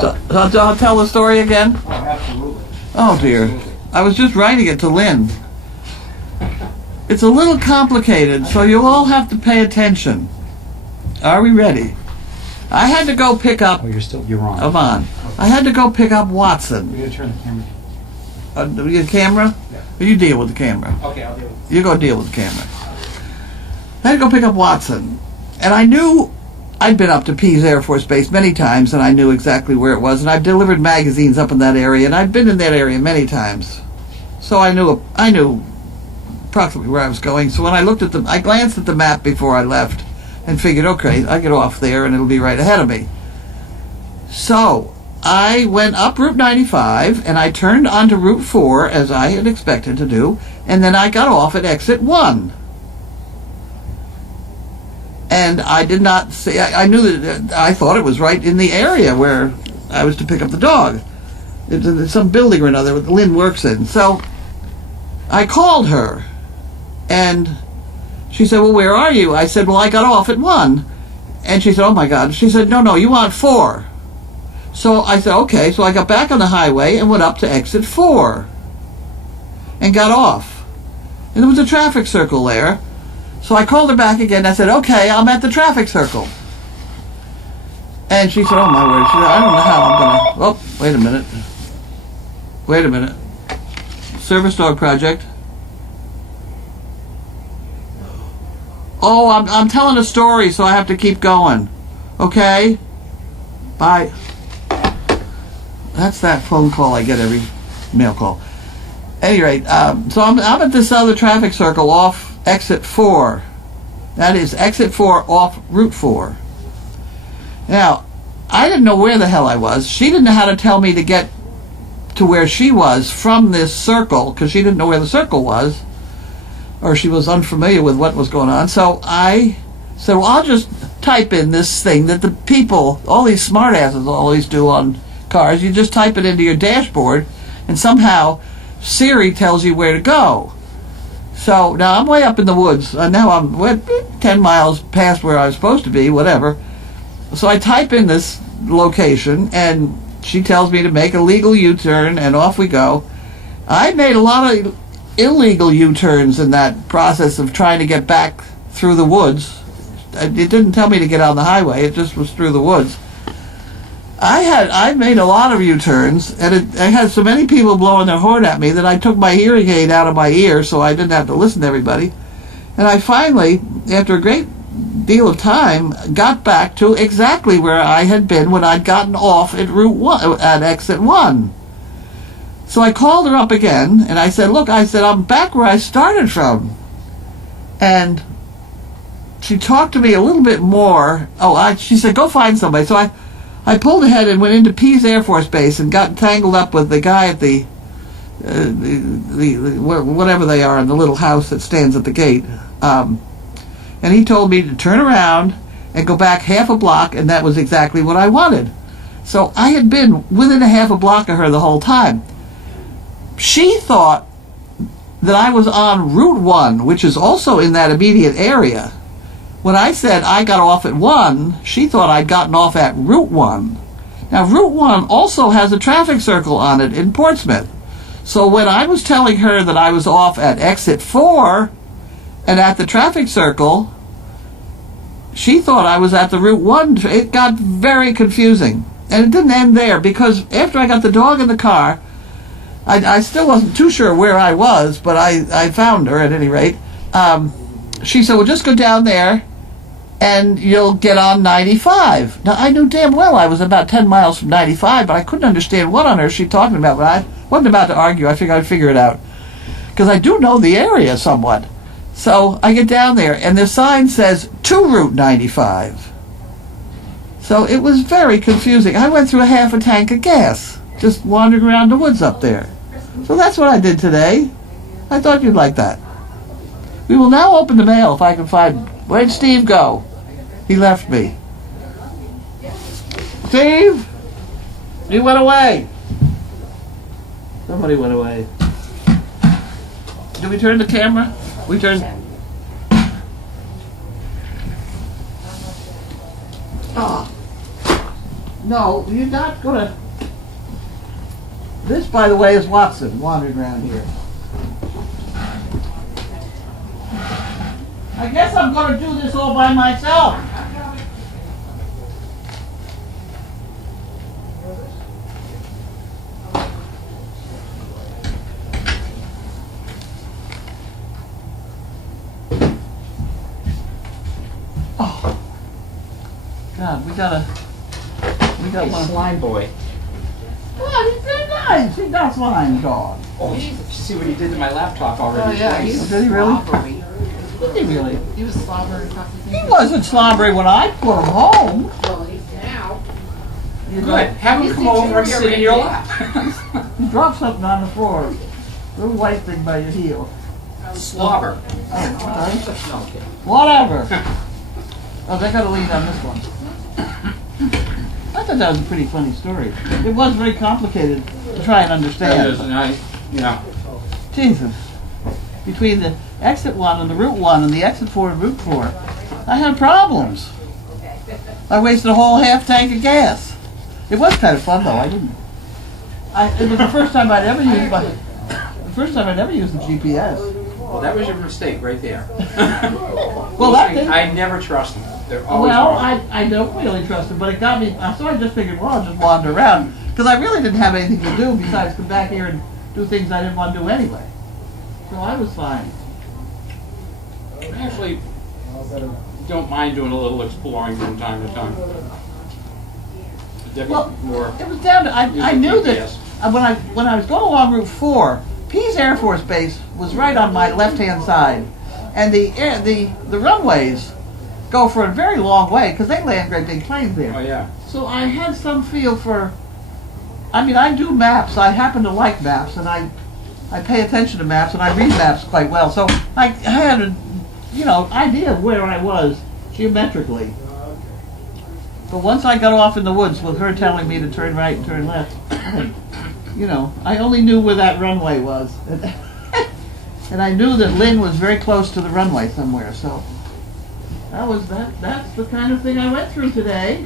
So I'll tell the story again? Oh, absolutely. Oh dear. Absolutely. I was just writing it to Lynn. It's a little complicated, so you'll all have to pay attention. Are we ready? I had to go pick up... Oh, you're wrong. Come on. I had to go pick up Watson. We're going to turn the camera. The camera? Yeah. You deal with the camera. Okay, I'll do it. You go deal with the camera. I had to go pick up Watson. And I knew I'd been up to Pease Air Force Base many times, and I knew exactly where it was. And I've delivered magazines up in that area, and I'd been in that area many times. So I knew approximately where I was going. So when I glanced at the map before I left and figured, okay, I get off there and it'll be right ahead of me. So I went up Route 95 and I turned onto Route 4 as I had expected to do, and then I got off at exit 1. And I did not see, I knew that, I thought it was right in the area where I was to pick up the dog. It's some building or another that Lynn works in. So I called her, and she said, well, where are you? I said, well, I got off at 1. And she said, oh my God. She said, no, you want 4. So I said, okay. So I got back on the highway and went up to exit 4 and got off. And there was a traffic circle there. So I called her back again. I said, okay, I'm at the traffic circle. And she said, oh my word. She said, I don't know how I'm going to... Oh, wait a minute. Service dog project. Oh, I'm telling a story, so I have to keep going. Okay? Bye. That's that phone call I get every mail call. At any rate, so I'm at this other traffic circle off exit 4. That is exit 4 off Route 4. Now, I didn't know where the hell I was. She didn't know how to tell me to get to where she was from this circle, because she didn't know where the circle was, or she was unfamiliar with what was going on. So I said, well, I'll just type in this thing that the people, all these smartasses always do on cars. You just type it into your dashboard, and somehow Siri tells you where to go. So now I'm way up in the woods. Now I'm 10 miles past where I was supposed to be, whatever. So I type in this location, and she tells me to make a legal U-turn, and off we go. I made a lot of illegal U-turns in that process of trying to get back through the woods. It didn't tell me to get on the highway, it just was through the woods. I made a lot of U-turns, and I had so many people blowing their horn at me that I took my hearing aid out of my ear so I didn't have to listen to everybody. And I finally, after a great deal of time, got back to exactly where I had been when I'd gotten off at Route 1, at exit 1. So I called her up again, and I said, look, I'm back where I started from. And she talked to me a little bit more. She said, go find somebody. So I pulled ahead and went into Pease Air Force Base and got tangled up with the guy at the whatever they are in the little house that stands at the gate. And he told me to turn around and go back half a block, and that was exactly what I wanted. So I had been within a half a block of her the whole time. She thought that I was on Route 1, which is also in that immediate area. When I said I got off at 1, she thought I'd gotten off at Route 1. Now, Route 1 also has a traffic circle on it in Portsmouth. So when I was telling her that I was off at exit 4 and at the traffic circle, she thought I was at the Route 1. It got very confusing. And it didn't end there, because after I got the dog in the car, I still wasn't too sure where I was, but I found her at any rate. She said, well, just go down there and you'll get on 95. Now, I knew damn well I was about 10 miles from 95, but I couldn't understand what on earth she's talking about. But I wasn't about to argue. I figured I'd figure it out, because I do know the area somewhat. So I get down there, and the sign says to Route 95. So it was very confusing. I went through a half a tank of gas just wandering around the woods up there. So that's what I did today. I thought you'd like that. We will now open the mail if I can find... Where'd Steve go? He left me. Steve? You went away. Somebody went away. Did we turn the camera? We turned... Oh. No, you're not gonna. This, by the way, is Watson wandering around here. I guess I'm gonna do this all by myself. Oh, God, we got Hey, one. slime boy. Well, he's very nice. He's not slime dog. Oh, you see what he did to my laptop already? Oh, yeah, twice. he's Did he really? slobbery. Did he really? He was slobbering across the He wasn't slobbery when I put him home. Well, he's now. You know, Good. Have him He's come over and sit in your deteriorating. lap. you dropped something on the floor. Little white thing by your heel. Slobber. Oh, all right. No, okay. Whatever. Oh, they got a lead on this one. I thought that was a pretty funny story. It was very complicated to try and understand. That is, and yeah. Jesus. Between the exit 1 and the route 1 and the exit 4 and route 4, I had problems. I wasted a whole half tank of gas. It was kind of fun though. It was the first time I'd ever used the GPS. Well, that was your mistake right there. Well, that thing. I never trust them. They're always Well, wrong. I don't really trust it, but it got me. So I just figured, well, I'll just wander around because I really didn't have anything to do besides come back here and do things I didn't want to do anyway. So I was fine. I actually don't mind doing a little exploring from time to time. Well, More it was down to I knew that when I was going along Route 4, Pease Air Force Base was right on my left-hand side, and the runways go for a very long way because they land great big planes there. Oh yeah. So I had some feel for. I mean, I do maps. I happen to like maps, and I pay attention to maps, and I read maps quite well. So I had a idea of where I was geometrically. But once I got off in the woods with her telling me to turn right and turn left, I only knew where that runway was. And I knew that Lynn was very close to the runway somewhere, so that's the kind of thing I went through today.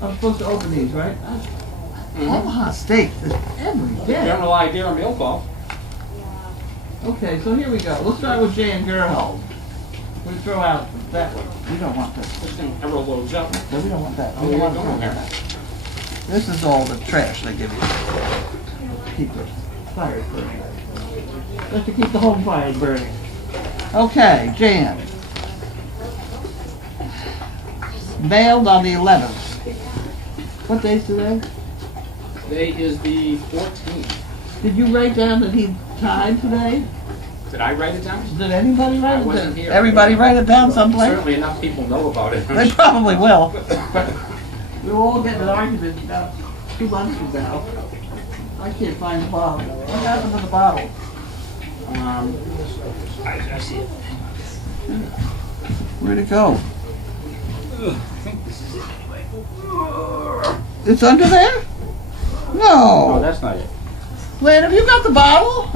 I'm supposed to open these, right? Omaha steak every day. General idea mail call. Okay, so here we go. We'll start with Jay and Gerhold. We throw out that one. We don't want that. This thing ever loads up. No, we don't want that. Oh, We don't you're want going there. that. This is all the trash they give you. Keep the fire burning. Just to keep the home fire burning. Okay, Jan. Mailed on the 11th. What day's today? Today is the 14th. Did you write down that he tied today? Did I write it down? Did anybody write I it wasn't down? here. Everybody write it down someplace? Certainly enough people know about it. They probably will. But we'll all get in an argument about 2 months from now. I can't find the bottle. What happened to the bottle? I see it. Where'd it go? I think this is it anyway. It's under there? No, No. that's not it. Lynn, have you got the bottle?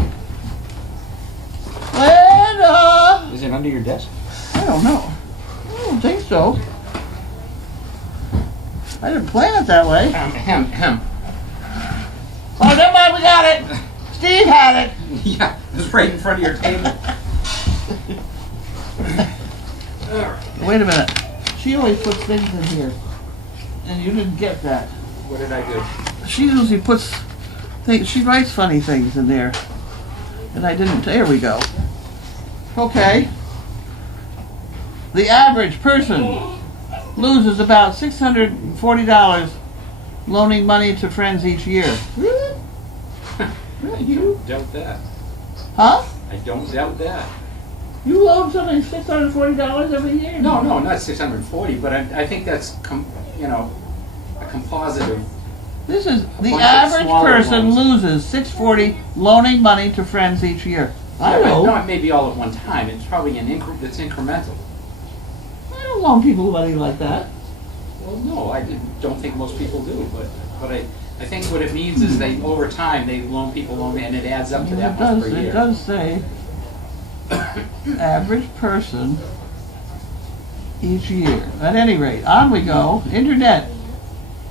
Lynn, Is it under your desk? I don't know. I don't think so. I didn't plan it that way. Ahem. Oh, never mind, we got it. Steve had it. Yeah, it's right in front of your table. All right. Wait a minute. She always puts things in here. And you didn't get that. What did I do? She usually puts things, she writes funny things in there. And I didn't. There we go. Okay. The average person loses about $640 loaning money to friends each year. Really? You? Doubt that. Huh? I don't doubt that. You loan something $640 every year? No, not 640, but I think that's a composite of. This is the bunch of average smaller person loans. loses $640 loaning money to friends each year. I know. Not maybe all at one time. It's probably it's incremental. I don't loan people money like that. Well, no, I don't think most people do, but I think what it means is they over time they loan people and it adds up to that much per It year. does say average person each year. At any rate, on we go. Internet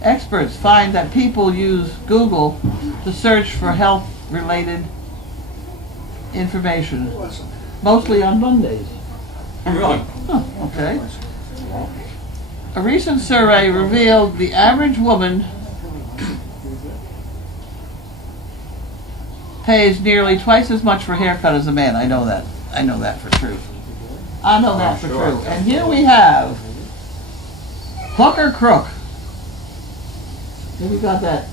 experts find that people use Google to search for health-related information, mostly on Mondays. Really? Huh, okay. A recent survey revealed the average woman pays nearly twice as much for a haircut as a man. I know that. I know that for true. I know that for sure. true. And here we have hook or crook. Have you got that?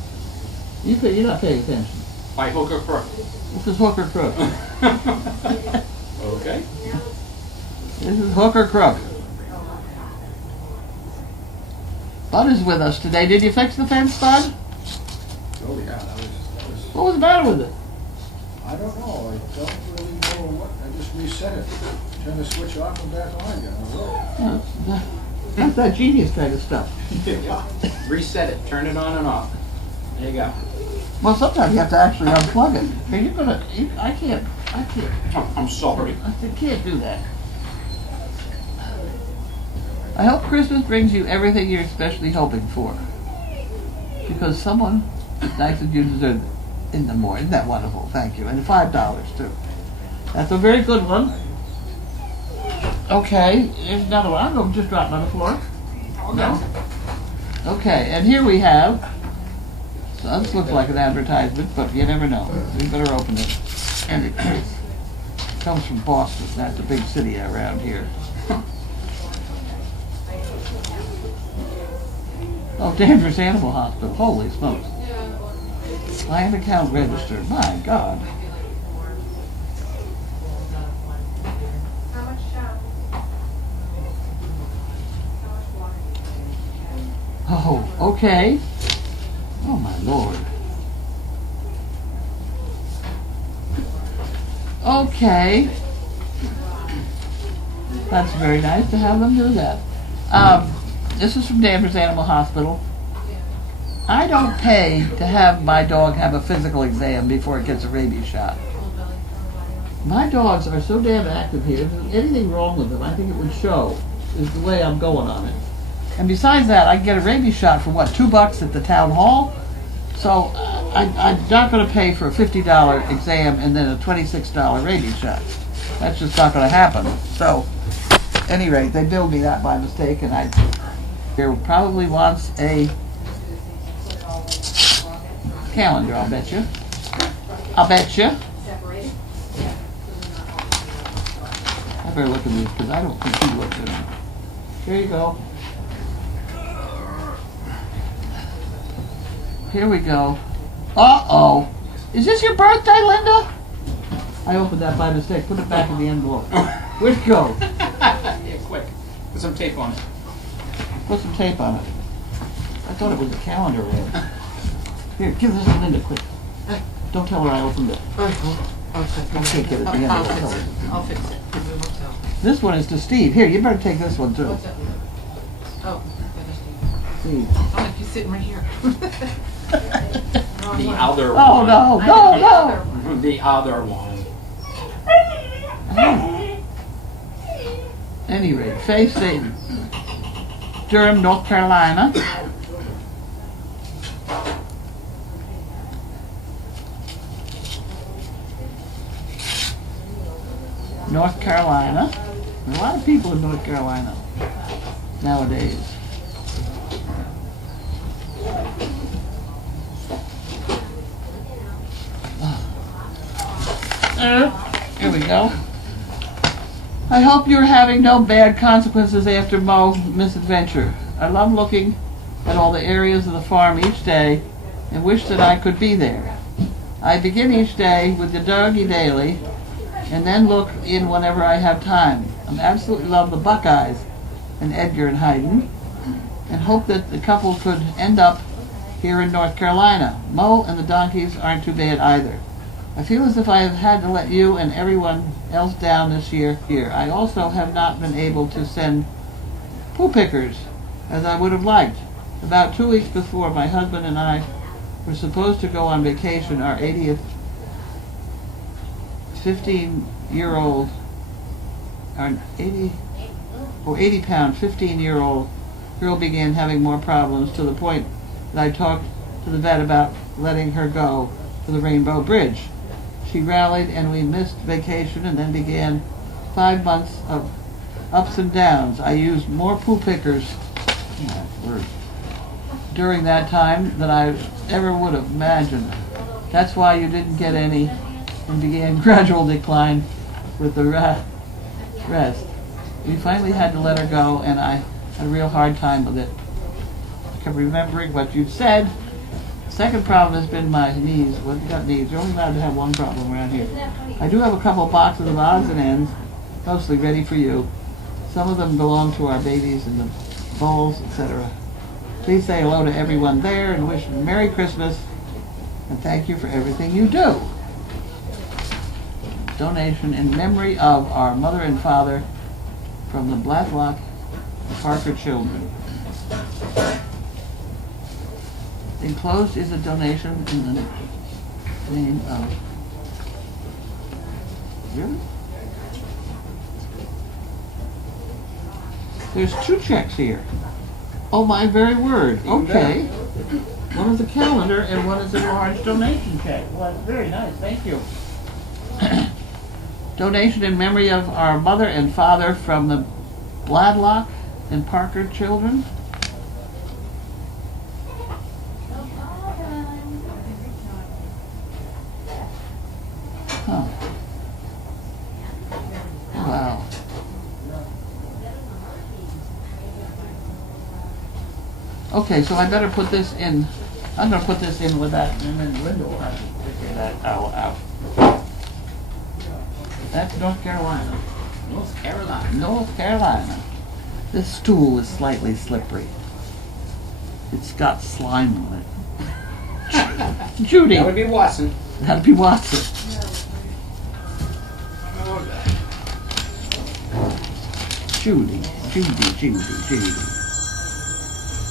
You're not paying attention. By hook or crook? This is hook or crook. Okay. This is hook or crook. Bud is with us today. Did you fix the fence, Bud? Oh, yeah, that was, What was the matter with it? I don't know, I don't really know what, I just reset it, turn the switch off and back on again, I will. That's that genius kind of stuff. Yeah. Reset it, turn it on and off. There you go. Well, sometimes you have to actually unplug it. Hey, I can't, Oh, I'm sorry. I can't do that. I hope Christmas brings you everything you're especially hoping for. Because someone nice as you deserve it in the morning. Isn't that wonderful? Thank you. And $5 too. That's a very good one. Okay, here's another one. I'm going to just drop it on the floor. No? Okay, and here we have, so this looks like an advertisement, but you never know. We better open it. And it comes from Boston. That's a big city around here. Oh, Danvers Animal Hospital. Holy smokes. Client account registered. My God. Oh, okay. Oh, my Lord. Okay. That's very nice to have them do that. This is from Danvers Animal Hospital. I don't pay to have my dog have a physical exam before it gets a rabies shot. My dogs are so damn active here. If there's anything wrong with them, I think it would show, is the way I'm going on it. And besides that, I get a rabies shot for what, $2 at the town hall? So I'm not going to pay for a $50 exam and then a $26 rabies shot. That's just not going to happen. So, at any rate, they billed me that by mistake, and here probably wants a calendar, I'll bet you. I'll bet you. I better look at these because I don't think he looked at them. Here you go. Here we go. Uh-oh. Is this your birthday, Linda? I opened that by mistake. Put it back in the envelope. Where'd it go? Yeah, quick. Put some tape on it. Put some tape on it. I thought it was a calendar, Ed. Here, give this to Linda, quick. Don't tell her I opened it. I can't get it at the end. I'll fix it. This one is to Steve. Here, you better take this one, too. What's that? Oh, Steve. oh, if you're sitting right here. The other Oh, one. no, no, no. The other one. Any rate, Faith Satan. Durham, North Carolina. North Carolina. There are a lot of people in North Carolina nowadays. Here we go. I hope you're having no bad consequences after Mo's misadventure. I love looking at all the areas of the farm each day and wish that I could be there. I begin each day with the Doggy Daily and then look in whenever I have time. I absolutely love the Buckeyes and Edgar and Hayden and hope that the couple could end up here in North Carolina. Mo and the donkeys aren't too bad either. I feel as if I have had to let you and everyone else down this year. I also have not been able to send poo pickers as I would have liked. About 2 weeks before, my husband and I were supposed to go on vacation, our 80th 15-year-old, our 80, 80-pound, 15-year-old girl began having more problems to the point that I talked to the vet about letting her go to the Rainbow Bridge. She rallied and we missed vacation and then began 5 months of ups and downs. I used more poo pickers during that time than I ever would have imagined. That's why you didn't get any and began gradual decline with the rest. We finally had to let her go and I had a real hard time with it. I kept remembering what you said. Second problem has been my knees. Well, you got knees. You're only allowed to have one problem around here. I do have a couple boxes of odds and ends, mostly ready for you. Some of them belong to our babies in the bowls, etc. Please say hello to everyone there and wish them Merry Christmas and thank you for everything you do. Donation in memory of our mother and father from the Blacklock and Parker children. Enclosed is a donation in the name of... Really? There's 2 checks here. Oh my very word. Okay. One is a calendar and one is a large donation check. Well, that's very nice. Thank you. Donation in memory of our mother and father from the Bladlock and Parker children. Huh. Wow. Okay, so I better put this in. I'm going to put this in with that, and then Linda will have to figure that out. That's North Carolina. North Carolina. North Carolina. This stool is slightly slippery. It's got slime on it. Judy. That would be Watson. That'd be Watson. Judy.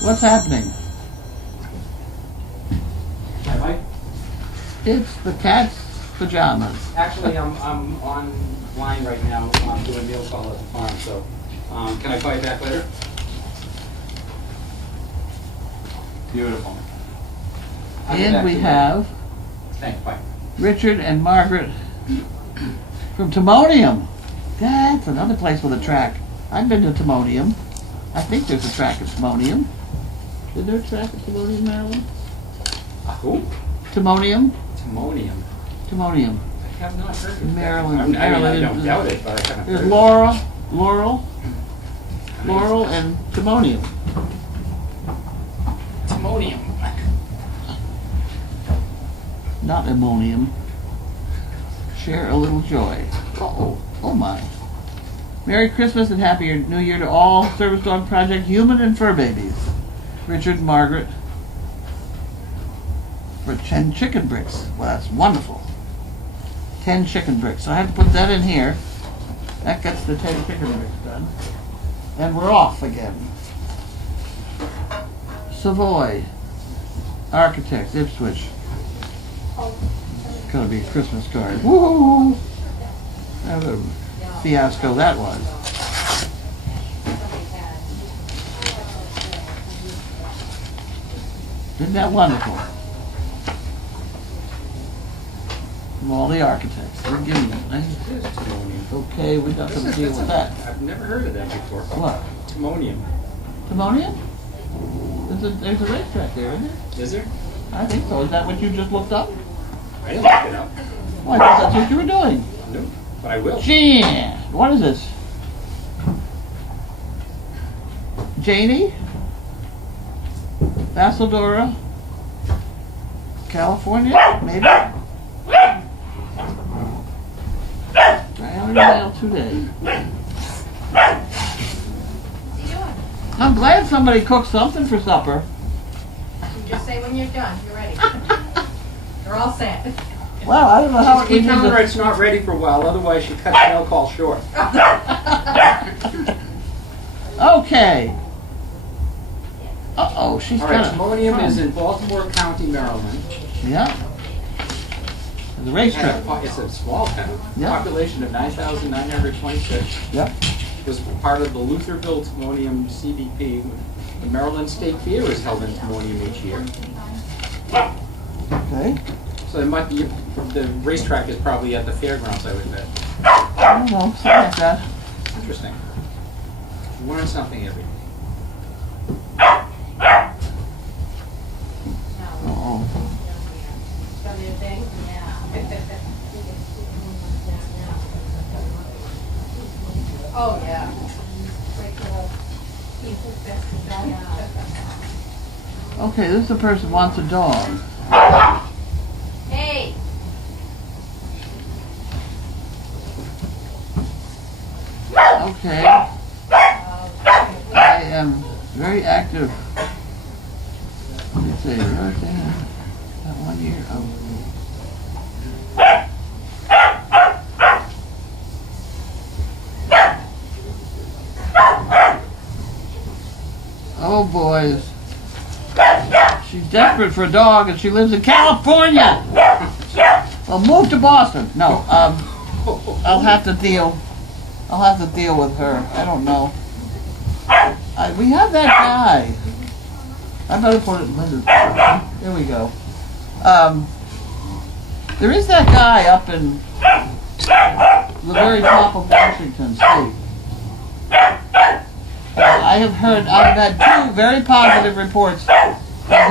What's happening? Hi, Mike. It's the cat's pajamas. Actually, I'm online right now. I'm doing mail call at the farm, so can I call you back later? Beautiful. I'll get And back we to you. have Thanks, bye. Richard and Margaret from Timonium. That's another place with a track. I've been to Timonium. I think there's a track at Timonium. Is there a track at Timonium, Maryland? Who? Timonium? Timonium. Timonium. I have not heard of Maryland. that. I mean, I Maryland. don't doubt it, but I haven't There's heard Laurel, and Timonium. Timonium. Not ammonium. Share a little joy. Uh-oh. Oh my. Merry Christmas and Happy New Year to all Service Dog Project human and fur babies. Richard and Margaret for 10 chicken bricks. Well, that's wonderful. 10 chicken bricks. So I have to put that in here. That gets the 10 chicken bricks done. And we're off again. Savoy Architects, Ipswich. It's gonna be a Christmas card. Woo! What a fiasco that was. Isn't that wonderful? From all the architects. We're giving them. It is Timonium. Okay, we got to deal with that. I've never heard of that before. What? Timonium. Timonium? There's a racetrack there, isn't there? Is there? I think so. Is that what you just looked up? I didn't look it up. Well, I thought that's what you were doing. No, but I will. Gee, what is this? Janie? Vasadora? California? Maybe? Diameter mail today. I'm glad somebody cooked something for supper. You just say when you're done, you're ready. You're all set. Well, I don't know how Keep telling her it's not ready for a while, otherwise she cuts the mail call short. Okay. Uh-oh, she's All right, got Timonium is in Baltimore County, Maryland. Yeah. There's a racetrack. It's a small town. Yeah. Population of 9,926. Yep. was part of the Lutherville Timonium CDP. The Maryland State Fair is held in Timonium each year. Okay. So it might be, the racetrack is probably at the fairgrounds, I would bet. I don't know, something like that. Interesting. Learn something every day. Uh-oh. So you think? Oh, yeah. Okay, this is the person who wants a dog. Hey! Okay. I am very active. Let me see, right there. That 1 year. Oh. Oh boys. She's desperate for a dog and she lives in California. Well, move to Boston. No, I'll have to deal with her. I don't know. We have that guy. I better put it in Linda's. There we go. There is that guy up in the very top of Washington State. I've had 2 very positive reports that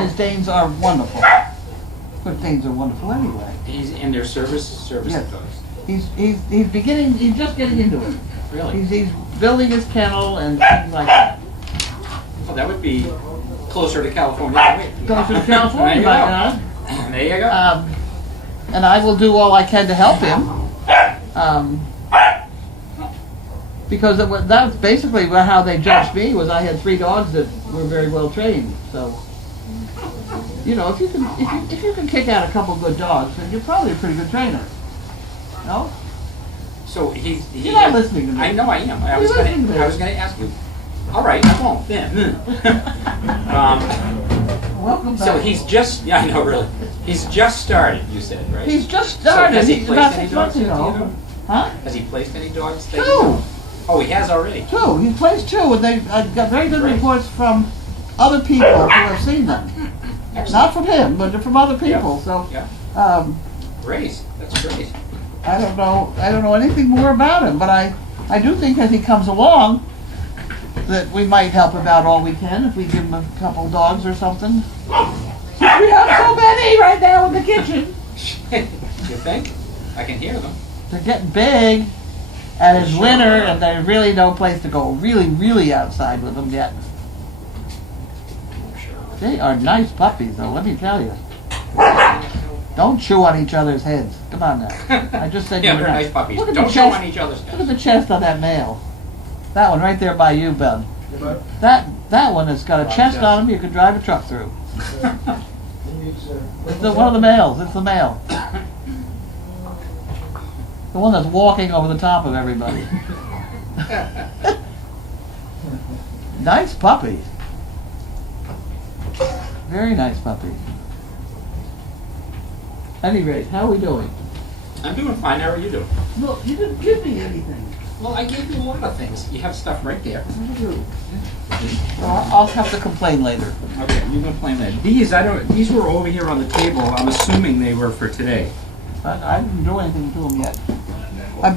his Danes are wonderful. But Danes are wonderful anyway. He's in their service Yes. dogs. He's just getting into it. Really? He's building his kennel and things like that. Well, that would be closer to California. Closer to California, There you by go. God. There you go. And I will do all I can to help him. Because that's basically how they judged me, was I had 3 dogs that were very well trained. So, you know, if you can kick out a couple good dogs, then you're probably a pretty good trainer. No? So You're not listening to me. I know I am. I You're was listening to me. going to ask you. All right, I won't then. Welcome back. So he's just, I know, really. He's just started, you said, right? He's just So started. has he He's placed about any 6 months dogs yet, do you ago. know? Huh? Has he placed any dogs? that 2. you know? Oh, he has already. 2. He's placed 2, and I've got very good Great. reports from other people who have seen them. Not from him, but from other people. Yeah. So, Yeah. Great. That's great. I don't know anything more about him, but I do think as he comes along that we might help him out all we can if we give him a couple dogs or something. We have so many right now in the kitchen. You think? I can hear them. They're getting big, and it's winter, and there's really no place to go really outside with them yet. They are nice puppies, though, let me tell you. Don't chew on each other's heads. Come on now. I just said Yeah, you were they're nice. nice puppies. Look at Don't the chew chest. on each other's Look at heads. the chest on that male. That one right there by you, Ben. But That one has got a chest on him you could drive a truck through. he needs, It's one of the males. It's the male. The one that's walking over the top of everybody. Nice puppy. Very nice puppy. At any rate, how are we doing? I'm doing fine. How are you doing? Look, you didn't give me anything. Well, I gave you a lot of things. You have stuff right there. What do you do? Well, I'll have to complain later. Okay, you can play that. These were over here on the table. I'm assuming they were for today. I didn't do anything to them yet. I've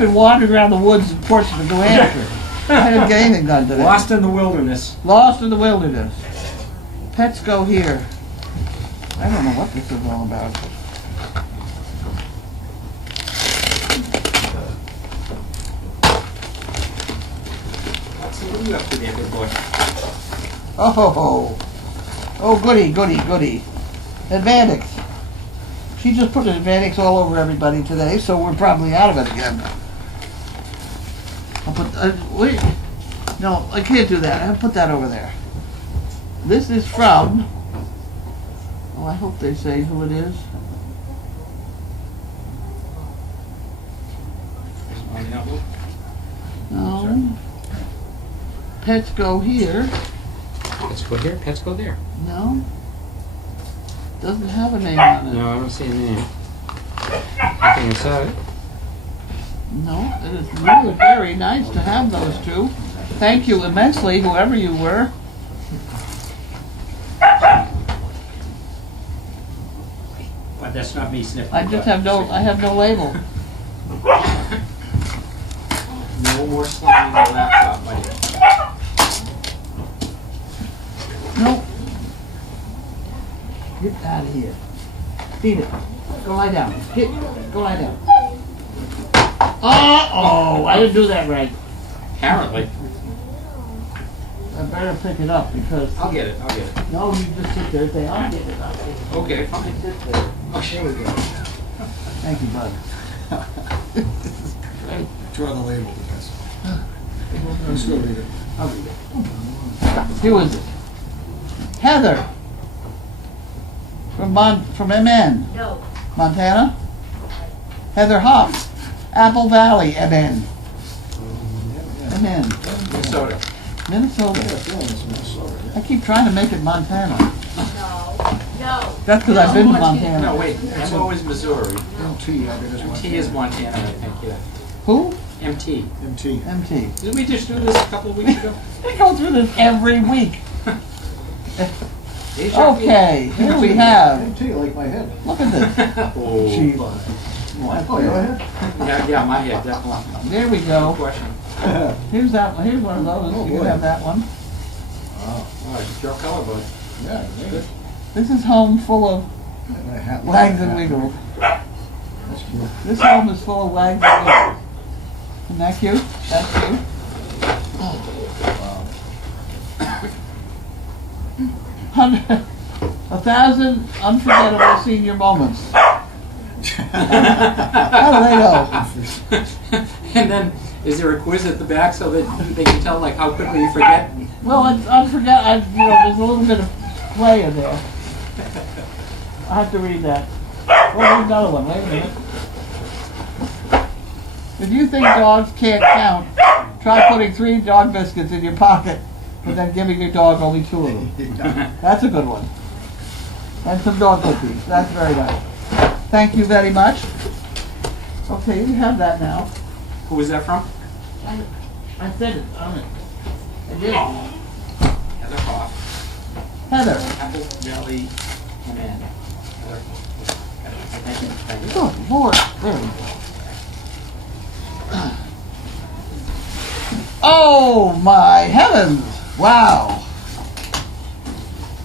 been wandering around the woods and porches of New Hampshire. I didn't get anything done today. Lost in the wilderness. Lost in the wilderness. Pets go here. I don't know what this is all about. Let's see, what are you up to there, big boy? Oh, goody. Advantix. She just put Advantix all over everybody today, so we're probably out of it again. I'll put, wait. No, I can't do that. I'll put that over there. This is from, oh, I hope they say who it is. No. Pets go here. Pets go here, pets go there. No. Doesn't have a name on it. No, I don't see a name. Nothing inside. No, it is really very nice to have those two. Thank you immensely, whoever you were. But that's not me sniffing. I just have no, I have no label. No more slamming the laptop, buddy. No. Get out of here. Beat it. Go lie down. Go lie down. Oh, I didn't do that right. Apparently. I better pick it up because. I'll get it. No, you just sit there and say, I'll get it. I'll get it. Okay, fine. Sit there. Okay. There we go. Thank you, bud. Great. Draw the label, because you still read it. I'll read it. Who is it? Heather. From MN. No. Montana. Heather Hoff. Apple Valley, MN. MN. Minnesota. Minnesota. It's Minnesota, I keep trying to make it Montana. No. No. That's because I've been to Montana. No, wait. MO is Missouri. MT, I think MT is Montana, I think, yeah. Who? MT. MT. MT. Didn't we just do this a couple of weeks ago? We go through this every week. Deja vu. Okay, here we have. MT, like my head. Look at this. Oh. Gee, Oh, your head? Yeah, my head, definitely. there we No go. question. Here's that one. Here's one of those. Oh, You can boy. have that one. Wow. Oh, it's your color, bud. Yeah, maybe. This is home full of My hat. wags and wiggles. That's cute. This home is full of wags and wiggles. Isn't that cute? That's cute. Wow. 1,000 unforgettable senior moments. How do they know? And then, is there a quiz at the back so that they can tell like how quickly you forget? Well, it's there's a little bit of play in there. I have to read that. Oh, there's another one. Wait a minute. If you think dogs can't count, try putting 3 dog biscuits in your pocket, but then giving your dog only 2 of them. That's a good one. And some dog cookies. That's very nice. Thank you very much. Okay, you have that now. Who was that from? I said it on it. I did. Heather Hoff. Heather. Apple Valley MN. Heather. Thank you. Thank you. Good Lord. There we go. Oh my heavens! Wow.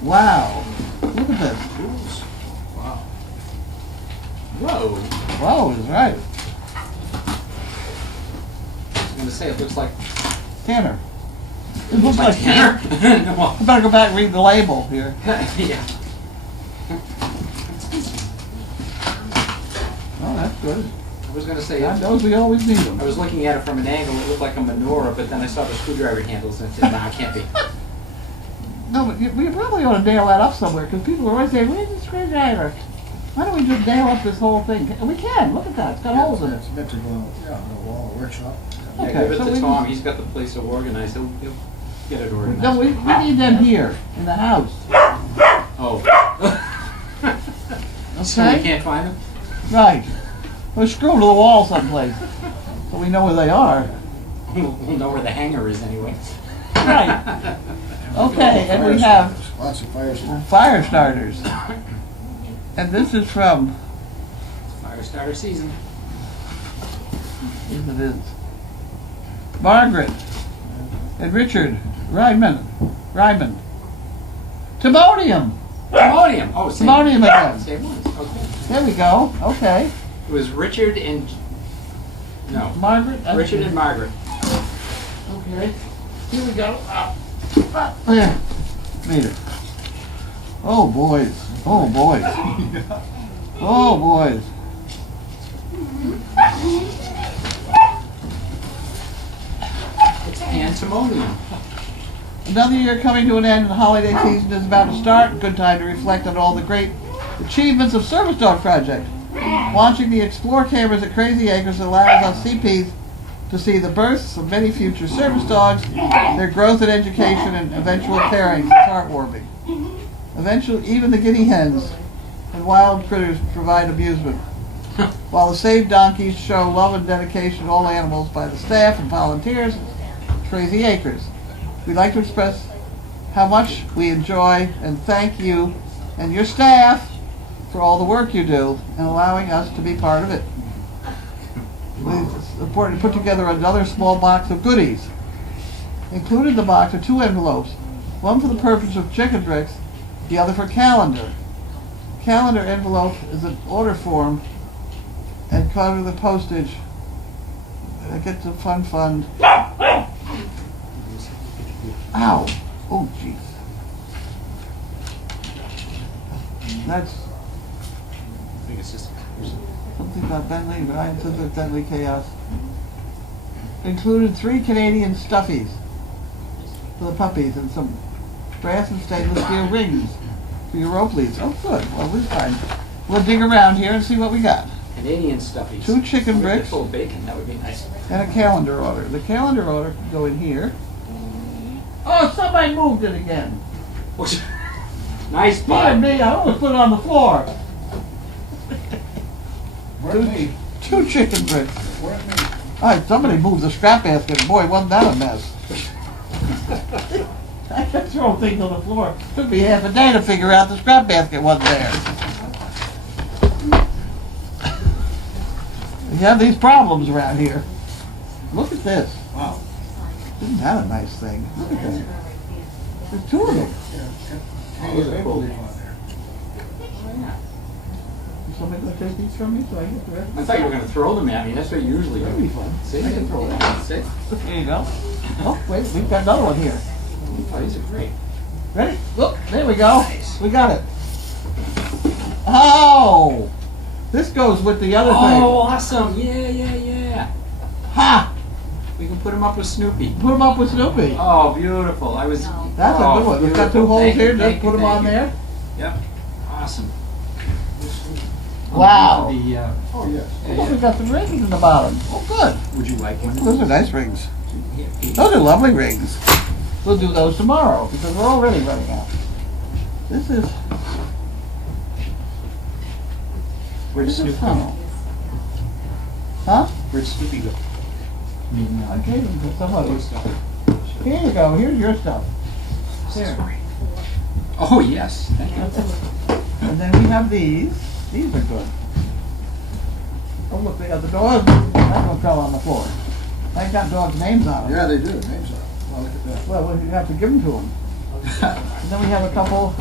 Wow. Look at this. Wow. Whoa. Whoa is right. I was going to say, it looks like... Tanner. It looks like Tanner. Tanner. No, well, I better go back and read the label here. yeah. Oh, that's good. I was going to say, God knows we always need them. I was looking at it from an angle, it looked like a menorah, but then I saw the screwdriver handles and I said, nah, it can't be. No, but we really ought to nail that up somewhere because people are always saying, where's the screwdriver? Why don't we just nail up this whole thing? We can. Look at that. It's got holes in it. It's meant to go, yeah, on the wall, workshop. Yeah, Okay, give it so to we Tom, can- he's got the place so organized, he'll get it organized. No, we need them here in the house. Oh. So we Okay? can't find them? Right. We'll screw them to the wall someplace so we know where they are. We'll know where the hanger is anyway. Right. Okay, and we have Lots of fires. fire starters. And this is from, Fire starter season. yes it is, Margaret and Richard Ryman. Timonium. Timonium. Oh, same. Timonium again. Same ones. Okay. There we go. Okay. It was Richard and... No. Margaret. that's Richard good. and Margaret. Okay. Here we go. There. Made it. Oh boys. Oh boys. Oh boys. It's antimonium. Another year coming to an end and the holiday season is about to start. Good time to reflect on all the great achievements of Service Dog Project. Launching the Explore cameras at Crazy Acres allows us CPs to see the births of many future service dogs, their growth and education, and eventual pairings. It's heartwarming. Eventually, even the guinea hens and wild critters provide amusement. while the Save Donkeys show love and dedication to all animals by the staff and volunteers at Crazy Acres. We'd like to express how much we enjoy and thank you and your staff for all the work you do and allowing us to be part of it. It's important to put together another small box of goodies. Included in the box are 2 envelopes, one for the purpose of chicken bricks, the other for calendar. Calendar envelope is an order form and cover the postage. It gets a fun fund. Ow! Oh, jeez. That's something about Bentley, but I anticipate Bentley chaos. Included 3 Canadian stuffies for the puppies and some brass and stainless steel rings for your rope leads. Oh, good. Well, we're fine. We'll dig around here and see what we got. Canadian stuffies. 2 chicken bricks Full of bacon, that would be nice. and a calendar order. The calendar order can go in here. Oh, somebody moved it again. Nice, Dear bud. me, I almost put it on the floor. Where's me? 2 chicken bricks. Where's me? All right, somebody moved the scrap basket. Boy, wasn't that a mess. I can throw things on the floor. Took me half a day to figure out the scrap basket wasn't there. We have these problems around here. Look at this. Wow. Isn't that a nice thing? Look at that. There's 2 of them. Canadian maple leaf on there. Is somebody going to take these from me so I get the rest? I thought you were going to throw them at me. That's what you usually That'd be do. fun. See? I can throw that. See? There you go. Oh, wait, we've got another one here. Oh, these are great. Ready? Look, there we go. Nice. We got it. Oh! This goes with the other Oh, thing. awesome. Yeah. Ha! We can put them up with Snoopy. Put them up with Snoopy. Oh, beautiful. That's oh, a good one. We've got 2 beautiful. holes Thank here. you, Just thank put you, them on thank you. there. Yep. Awesome. Wow. The, Oh, yes. Oh, we've got some rings in the bottom. Oh, good. would you like one? Those are nice rings. Yeah. Those are lovely rings. We'll do those tomorrow because we're already running out. This is Where's Snoopy? tunnel. Huh? Where'd Snoopy go? I gave them to somebody. Here you go. Here's your stuff. Here. Oh, yes. Thank you. And then we have these. These are good. Oh, look, they got the dog. That one fell on the floor. They've got dogs' names on them. Yeah, they do. Names on it. Well, look at that. Well, you have to give them to them. And then we have a couple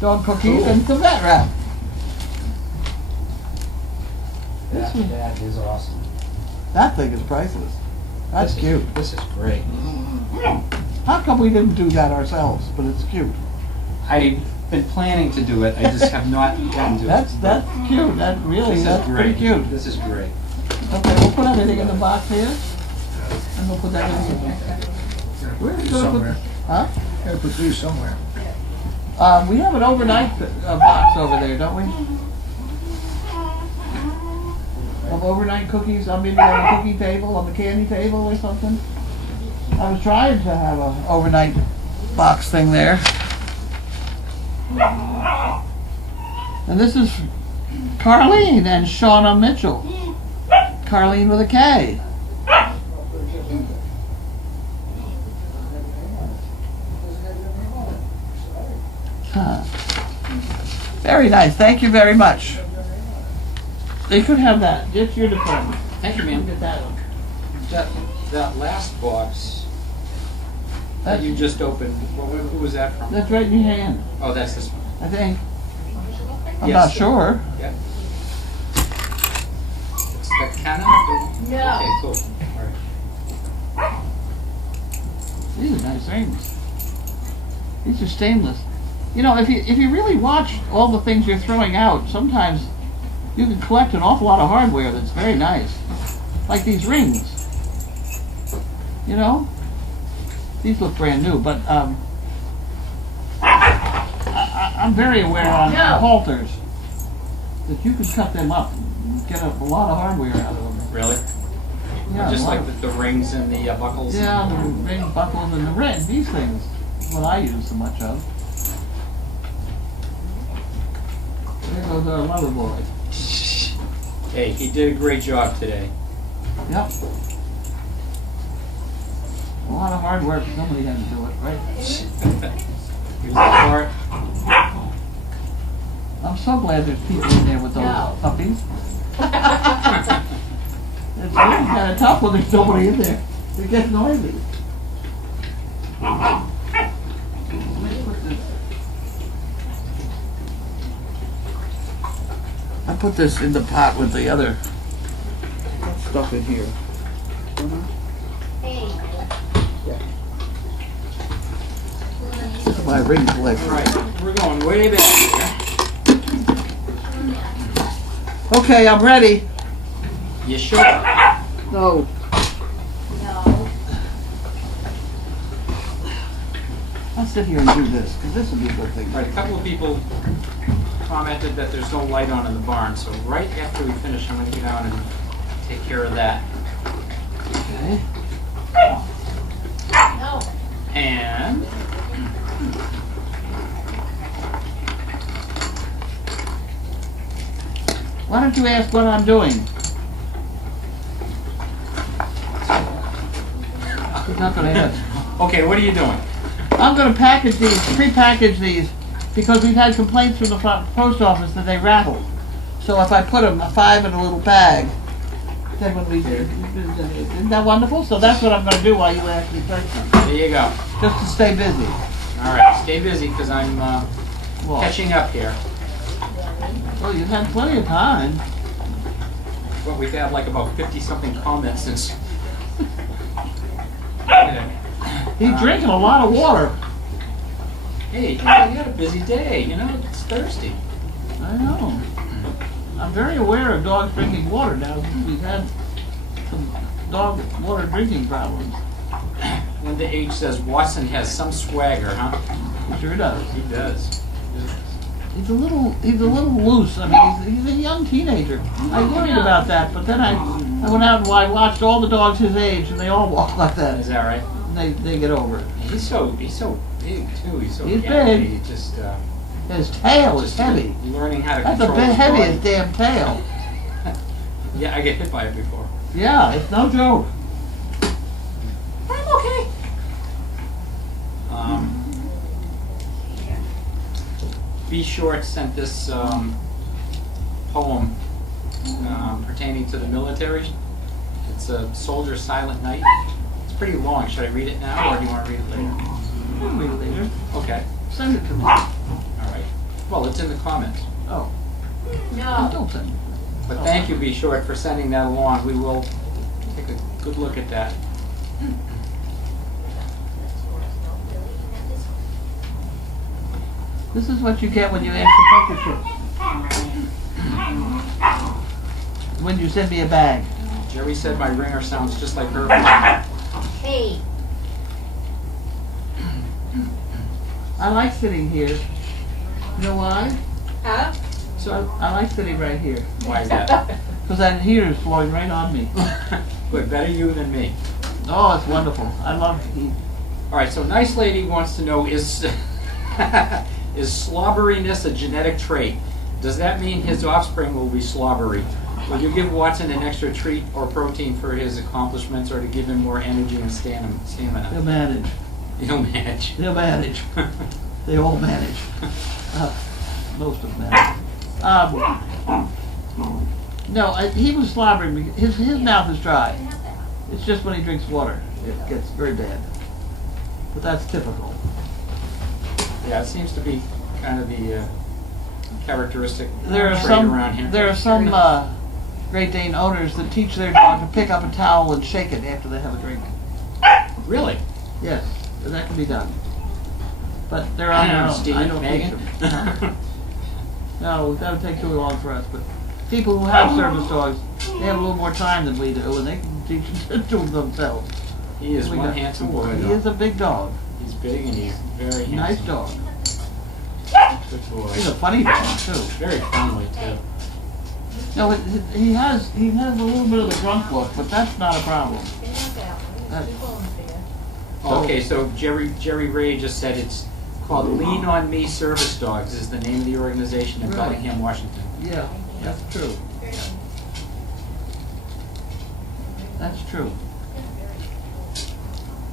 dog cookies and some vet wrap. This one- That is awesome. That thing is priceless. That's cute. This is great. How come we didn't do that ourselves? But it's cute. I've been planning to do it. I just have not gotten to it. That's cute. That really, This that's is pretty great. cute. This is great. Okay, we'll put everything in the box here, and we'll put that in here. Where's Put it these going to somewhere. put? Huh? Gotta put these somewhere. We have an overnight box over there, don't we? Of overnight cookies, maybe on the cookie table, on the candy table or something. I was trying to have an overnight box thing there. And this is Carlene and Shauna Mitchell. Carlene with a K. Huh. Very nice. Thank you very much. They could have that. It's your department. Thank you, ma'am. Get that one. That last box that you just opened, who was that from? That's right in your hand, Oh, that's this one. I think. I'm Yes. not sure. Yep. It's the canopy. No. Okay, cool. All right. These are nice rings. These are stainless. You know, if you really watch all the things you're throwing out, sometimes you can collect an awful lot of hardware that's very nice. Like these rings. You know? These look brand new, but I'm very aware on No. halters that you can cut them up and get a lot of hardware out of them. Really? Yeah, Just a lot like of- the rings and the buckles? Yeah, the ring buckles and the ring, these things, what I use so much of. There goes our mother boy. Hey, he did a great job today. Yep. A lot of hard work. Somebody had to do it, right? Here's the cart. I'm so glad there's people in there with those No. puppies. It's really kind of tough when there's nobody in there. It gets noisy. Let me put this. I put this in the pot with the other stuff in here. Hey. My ring All collection. right, we're going way back here. Okay, I'm ready. You sure? No. No. I'll sit here and do this, because this will be a good thing. All right, a couple of people commented that there's no light on in the barn, so right after we finish, I'm going to get out and take care of that. Okay. No. And Why don't you ask what I'm doing? He's not going to answer. okay, what are you doing? I'm going to package these, pre-package these, because we've had complaints from the post office that they rattle. So if I put them, 5 in a little bag, then when we isn't that wonderful? So that's what I'm going to do while you actually press them, There you go. just to stay busy. All right, stay busy because I'm Well, catching up here. well, you've had plenty of time. But we've had like about 50-something comments since. He's drinking a lot of water. Hey, you had a busy day. You know, it's Thursday. I know. I'm very aware of dogs drinking water now. We've had some dog water drinking problems. Linda H says Watson has some swagger, huh? He sure does. He does. He's a little loose. I mean, he's a young teenager. I worried about that, but then I went out and I watched all the dogs his age, and they all walk like that. Is that right? And they get over it. He's so big too. He's so He's gangly. big. He just His tail is heavy. learning how to That's the control his heaviest body. damn tail. Yeah, I get hit by it before. Yeah, it's no joke. I'm okay. B. Short sent this poem pertaining to the military. It's a Soldier's Silent Night. It's pretty long. Should I read it now, or do you want to read it later? We'll read it later. Okay. Send it to me. All right. Well, it's in the comments. Oh, No. don't send it. But thank you, B. Short, for sending that along. We will take a good look at that. This is what you get when you ask for poker chips. When you send me a bag. Jerry said my ringer sounds just like her. Hey. I like sitting here. You know why? Huh? So I like sitting right here. Why is that? Because that heater is blowing right on me. Good, better you than me. Oh, it's wonderful. I love heat. All right, so Nice Lady wants to know, is slobberiness a genetic trait? Does that mean his offspring will be slobbery? Will you give Watson an extra treat or protein for his accomplishments, or to give him more energy and They'll stamina? manage. He'll manage. They'll manage. They all manage. Most of them manage. No, he was slobbering. His mouth is dry. It's just when he drinks water, it gets very bad. But that's typical. Yeah, it seems to be kind of the characteristic There are trait some. around here. There are some Great Dane owners that teach their dog to pick up a towel and shake it after they have a drink. Really? Yes, that can be done. But they're on their own. Steve, I don't teach Megan? them. No, that would take too long for us. But people who have service dogs, they have a little more time than we do, and they can teach them to do it themselves. He is We one got handsome four. boy. He though. is a big dog. He's big and he's very handsome. Nice dog. Good boy. He's a funny dog too. Very friendly too. No, he has a little bit of the drunk look, but that's not a problem. Okay, so Jerry Ray just said it's called Lean on Me Service Dogs is the name of the organization in Right. Bellingham, Washington. Yeah, that's true. true.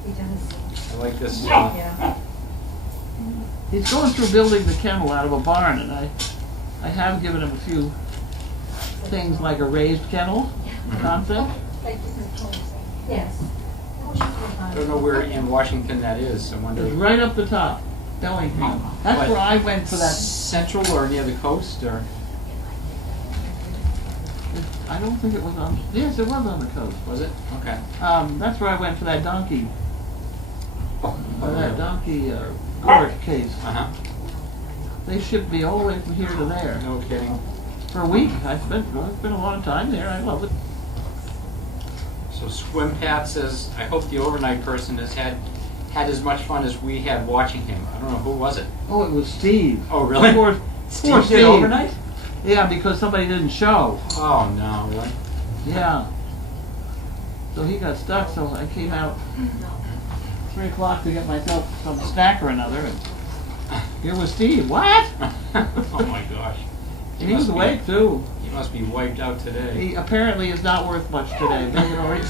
He does. I like this. Yeah. He's going through building the kennel out of a barn, and I have given him a few things like a raised kennel concept. Yes. I don't know where in Washington that is. I wonder. It's right up the top, Bellingham. That's What? where I went for that. Central or near the coast or? I don't think it was on. Yes, it was on the coast. Was it? Okay. That's where I went for that donkey. For that donkey court case. Uh-huh. They shipped me all the way from here to there No kidding. for a week. It's been a long time there. I love it. So Swim Pat says, I hope the overnight person has had as much fun as we had watching him. I don't know, who was it? Oh, it was Steve. Oh, really? Poor Steve did overnight? Yeah, because somebody didn't show. Oh, no, really? Yeah. So he got stuck, so I came out 3 o'clock to get myself some snack or another, and here was Steve. What? Oh my gosh. And he was awake too. He must be wiped out today. He apparently is not worth much today. Megan already